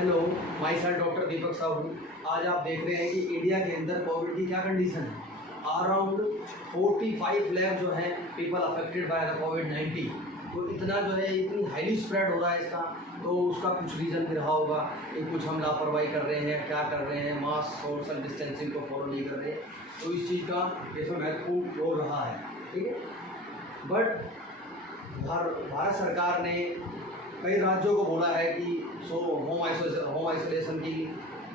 Hello, my self doctor दीपक साहू। आज आप देख रहे हैं कि इंडिया के अंदर कोविड की क्या कंडीशन है। अराउंड 45 लाख जो है पीपल अफेक्टेड बाय द कोविड-19। तो इतना जो है इतनी हाईली स्प्रेड हो रहा है इसका, तो उसका कुछ रीज़न भी रहा होगा कि कुछ हम लापरवाही कर रहे हैं, क्या कर रहे हैं, मास्क सोशल डिस्टेंसिंग को फॉलो नहीं कर रहे, तो इस चीज़ का इसमें महत्वपूर्ण रोल रहा है। ठीक है, बट भारत सरकार ने कई राज्यों को बोला है कि होम आइसोलेशन की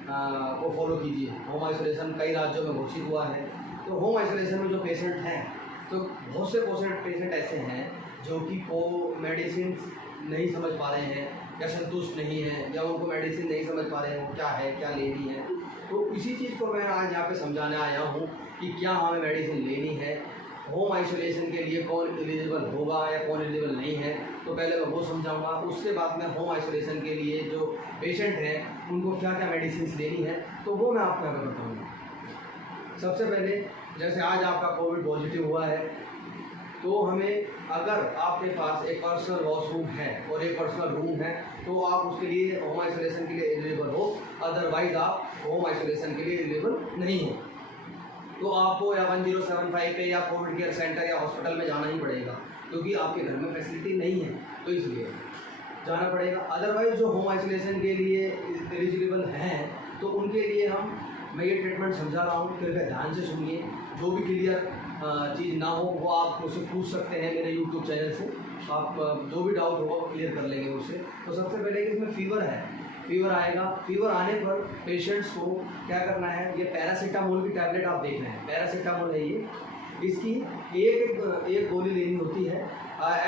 को फॉलो कीजिए। होम आइसोलेशन कई राज्यों में घोषित हुआ है। तो होम आइसोलेशन में जो पेशेंट हैं, तो बहुत से पेशेंट ऐसे हैं जो कि वो मेडिसिन नहीं समझ पा रहे हैं या संतुष्ट नहीं हैं, या उनको मेडिसिन नहीं समझ पा रहे हैं वो क्या है, क्या लेनी है। तो इसी चीज़ को मैं आज यहाँ पे समझाने आया हूँ कि क्या हमें मेडिसिन लेनी है, होम आइसोलेशन के लिए कौन एलिजिबल होगा या कौन एलिजिबल नहीं है। तो पहले मैं वो समझाऊंगा, उसके बाद में होम आइसोलेशन के लिए जो पेशेंट हैं उनको क्या क्या मेडिसिन लेनी है, तो वो मैं आपको अगर बताऊँगा। सबसे पहले, जैसे आज आपका कोविड पॉजिटिव हुआ है, तो हमें अगर आपके पास एक पर्सनल वॉशरूम है और एक पर्सनल रूम है, तो आप उसके लिए होम आइसोलेशन के लिए एलिजिबल हो। अदरवाइज़ आप होम आइसोलेशन के लिए एलिजिबल नहीं हो, तो आपको या 1075 पे या कोविड केयर सेंटर या हॉस्पिटल में जाना ही पड़ेगा, क्योंकि आपके घर में फैसिलिटी नहीं है, तो इसलिए जाना पड़ेगा। अदरवाइज़ जो होम आइसोलेशन के लिए एलिजिबल हैं, तो उनके लिए मैं ये ट्रीटमेंट समझा रहा हूँ, कृपया ध्यान से सुनिए। जो भी क्लियर चीज़ ना हो वो आप मुझसे पूछ सकते हैं मेरे यूट्यूब चैनल से। आप जो भी डाउट होगा वो क्लियर कर लेंगे मुझसे। तो सबसे पहले कि इसमें फीवर है, फीवर आएगा। फीवर आने पर पेशेंट्स को क्या करना है, ये पैरासीटामोल की टैबलेट आप देख रहे हैं, पैरासीटामोल है ये। इसकी एक गोली लेनी होती है।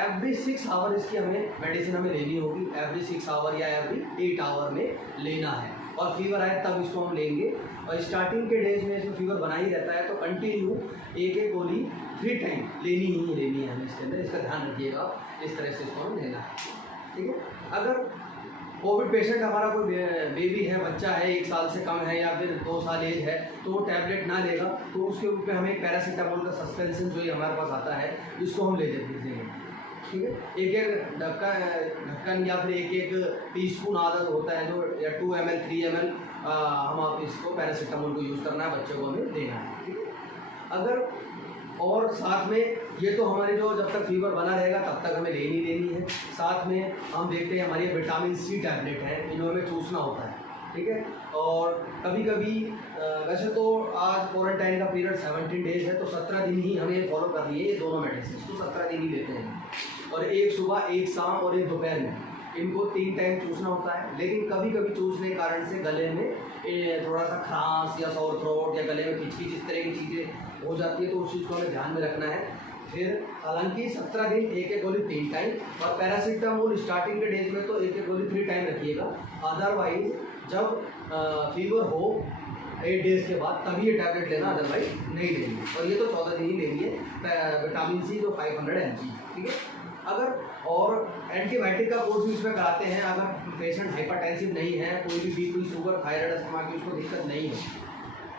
एवरी 6 आवर इसकी मेडिसिन हमें लेनी होगी। एवरी 6 आवर या एवरी 8 आवर में लेना है, और फीवर आए तब इसको हम लेंगे। और स्टार्टिंग के डेज में इसमें फीवर बना ही रहता है, तो कंटिन्यू एक गोली 3 टाइम लेनी है हमें इसके अंदर। इसका ध्यान रखिएगा, इस तरह से इसको हमें लेना है। ठीक है, अगर कोविड पेशेंट हमारा कोई बेबी है, बच्चा है, 1 साल से कम है या फिर 2 साल एज है, तो वो टैबलेट ना लेगा, तो उसके ऊपर हमें एक पैरासीटामोल का सस्पेंशन जो ये हमारे पास आता है, इसको हम ले देते हैं। ठीक है, एक ढक्कन या फिर एक टीस्पून आदत होता है जो, या 2 ml 3 ml हम आप इसको पैरासीटामोल को यूज़ करना है, बच्चों को हमें देना है। ठीक है, अगर और साथ में ये तो हमारे जो जब तक फीवर बना रहेगा तब तक हमें लेनी है। साथ में हम देखते हैं हमारी विटामिन सी टैबलेट है, इन्हें हमें चूसना होता है। ठीक है, और कभी कभी वैसे तो आज क्वारंटाइन का पीरियड 17 डेज है, तो 17 दिन ही हमें फॉलो कर लिए ये दोनों मेडिसिन, तो 17 दिन ही लेते हैं। और एक सुबह, एक शाम और एक दोपहर में इनको 3 टाइम चूसना होता है। लेकिन कभी कभी चूसने के कारण से गले में थोड़ा सा खरांस या सोर थ्रोट या गले में खिचखिच इस तरह की चीज़ें हो जाती है, तो उस चीज़ को हमें ध्यान में रखना है। फिर हालांकि 17 दिन एक गोली 3 टाइम, और पैरासीटामोल स्टार्टिंग के डेज में तो एक गोली 3 टाइम रखिएगा। अदरवाइज जब फीवर हो 8 डेज के बाद तभी ये टैबलेट लेना, अदरवाइज नहीं लेनी। और ये तो 14 दिन ही लेनी है। विटामिन सी जो 500 mg। ठीक है, अगर और एंटीबायोटिक का कोर्स भी इसमें कराते हैं। अगर पेशेंट हाइपरटेंसिव नहीं है, कोई भी बीपी, शुगर, थायराइड, अस्थमा की उसको दिक्कत नहीं है,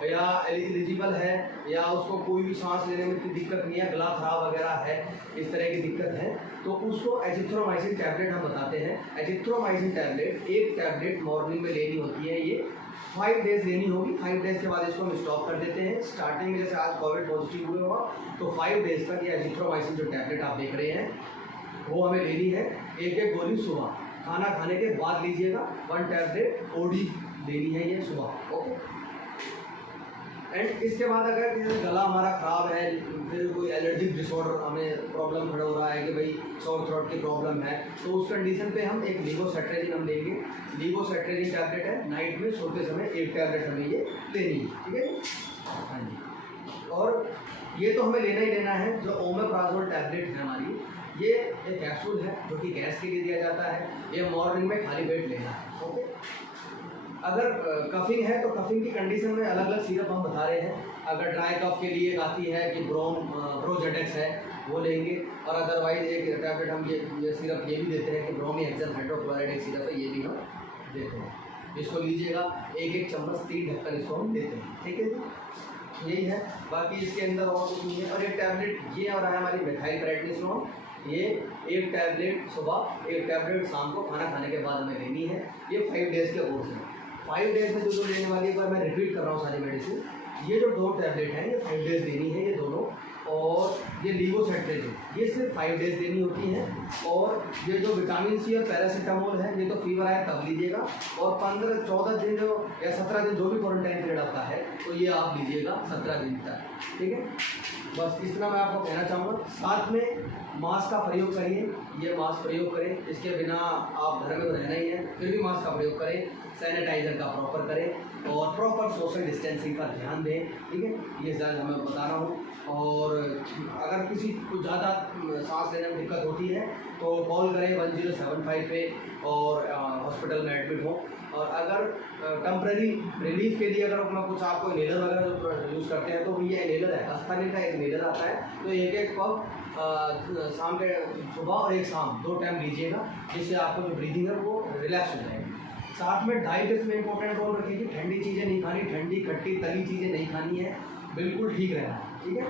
या एलिजिबल है, या उसको कोई भी सांस लेने में कोई दिक्कत नहीं है, गला खराब वगैरह है, इस तरह की दिक्कत है, तो उसको एजिथ्रोमाइसिन टैबलेट हम बताते हैं। एजिथ्रोमाइसिन टैबलेट एक टैबलेट मॉर्निंग में लेनी होती है। ये 5 डेज लेनी होगी। 5 डेज के बाद इसको हम स्टॉप कर देते हैं। स्टार्टिंग में जैसे आज कोविड पॉजिटिव हुए होगा, तो 5 डेज तक ये एजिथ्रोमाइसिन जो टैबलेट आप देख रहे हैं वो हमें लेनी है। एक गोली सुबह खाना खाने के बाद लीजिएगा। 1 टैबलेट ओडी लेनी है ये सुबह। ओके, एंड इसके बाद अगर जैसे गला हमारा ख़राब है, फिर कोई एलर्जिक डिसऑर्डर हमें प्रॉब्लम खड़ा हो रहा है कि भाई सोर थ्रोट की प्रॉब्लम है, तो उस कंडीशन पे हम एक लीवोसेट्रेजिन हम लेंगे। लीवोसेट्रेजिन टैबलेट है, नाइट में सोते समय 1 टैबलेट हमें ये लेनी है। ठीक है, हाँ जी। और ये तो हमें लेना ही लेना है। जो ओमेप्राजोल टैबलेट है हमारी, ये एक कैप्सूल है जो कि गैस के लिए दिया जाता है। ये मॉर्निंग में खाली पेट लेना है। ओके, अगर कफिंग है तो कफिंग की कंडीशन में अलग अलग सिरप हम बता रहे हैं। अगर ड्राई कफ के लिए एक आती है कि ब्रोजेडेक्स है, वो लेंगे। और अदरवाइज एक टैबलेट हम ये सिरप ये भी देते हैं कि ब्रोमीहेक्सेन हाइड्रोक्लोराइड एक सिरप है, ये भी हम देते हैं। इसको लीजिएगा, 1 चम्मच 3 ढक्कन इसको हम देते हैं। ठीक है जी, यही है। बाकी इसके अंदर और कुछ नहीं है। और एक टैबलेट ये और है हमारी मिथाइल प्रेडनिसोन, ये एक टैबलेट सुबह, एक टैबलेट शाम को खाना खाने के बाद हमें लेनी है। ये 5 डेज़ के कोर्स है। 5 डेज़ में जो लेने वाली, एक बार मैं रिपीट कर रहा हूँ सारी मेडिसिन। ये जो 2 टैबलेट हैं ये 5 डेज़ देनी है, ये दोनों। और ये लीवोसेट्रेजिन ये सिर्फ 5 डेज़ देनी होती हैं। और ये जो विटामिन सी और पैरासीटामोल है, ये तो फीवर आए तब लीजिएगा। और 15-14 दिन जो या 17 दिन जो भी क्वारंटाइन पीरियड आता है, तो ये आप लीजिएगा 17 दिन तक, ठीक है। बस इतना मैं आपको कहना चाहूँगा। साथ में मास्क का प्रयोग करिए, ये मास्क प्रयोग करें, इसके बिना आप घर में तो रहना ही है, फिर भी मास्क का प्रयोग करें। सैनिटाइज़र का प्रॉपर करें और प्रॉपर सोशल डिस्टेंसिंग का ध्यान दें, ठीक है। ये ज़्यादा मैं बता रहा हूँ। और अगर किसी को ज़्यादा सांस लेने में दिक्कत होती है तो कॉल करें 1075 पे और हॉस्पिटल में एडमिट हो। और अगर टेम्प्रेरी रिलीफ के लिए अगर मैं कुछ आपको इनहेलर वगैरह जो यूज़ करते हैं, तो ये इनहेलर है, अस्थानी का एक इनहेलर आता है। तो एक पफ शाम के सुबह और एक शाम 2 टाइम लीजिएगा, जिससे आपको जो ब्रीदिंग है वो रिलैक्स हो जाएगी। साथ में डाइट इसमें इंपॉर्टेंट रोल रखेगी। ठंडी चीज़ें नहीं खानी, ठंडी खट्टी तली चीज़ें नहीं खानी है, बिल्कुल ठीक रहना है, ठीक है।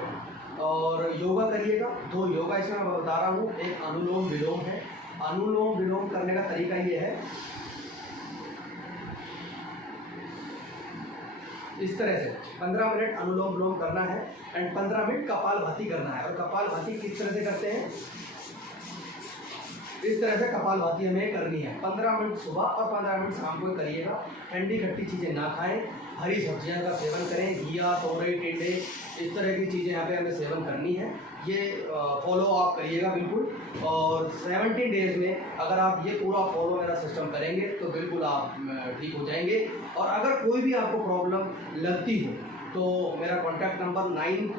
और योगा करिएगा। 2 योगा इसमें मैं बता रहा हूँ। एक अनुलोम विलोम है। अनुलोम विलोम करने का तरीका ये है, इस तरह से 15 मिनट अनुलोम विलोम करना है एंड 15 मिनट कपालभाति करना है। और कपालभाति किस तरह से करते हैं, इस तरह से कपालभाति हमें करनी है। 15 मिनट सुबह और 15 मिनट शाम को करिएगा। ठंडी खट्टी चीज़ें ना खाएं, हरी सब्जियां का सेवन करें, घिया, तोरई, टिंडे, इस तरह की चीज़ें यहाँ पे हमें सेवन करनी है। ये फॉलो आप करिएगा बिल्कुल। और 70 डेज़ में अगर आप ये पूरा फॉलो मेरा सिस्टम करेंगे तो बिल्कुल आप ठीक हो जाएंगे। और अगर कोई भी आपको प्रॉब्लम लगती हो तो मेरा कॉन्टैक्ट नंबर 9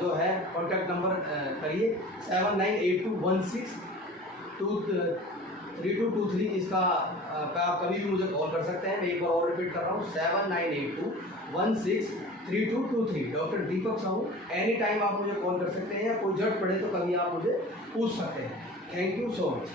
जो है कॉन्टैक्ट नंबर करिए 7982163223 इसका पे आप कभी भी मुझे कॉल कर सकते हैं। मैं एक बार और रिपीट कर रहा हूँ 7982163223। डॉक्टर दीपक साहू। एनी टाइम आप मुझे कॉल कर सकते हैं, या कोई जरूरत पड़े तो कभी आप मुझे पूछ सकते हैं। Thank you so much.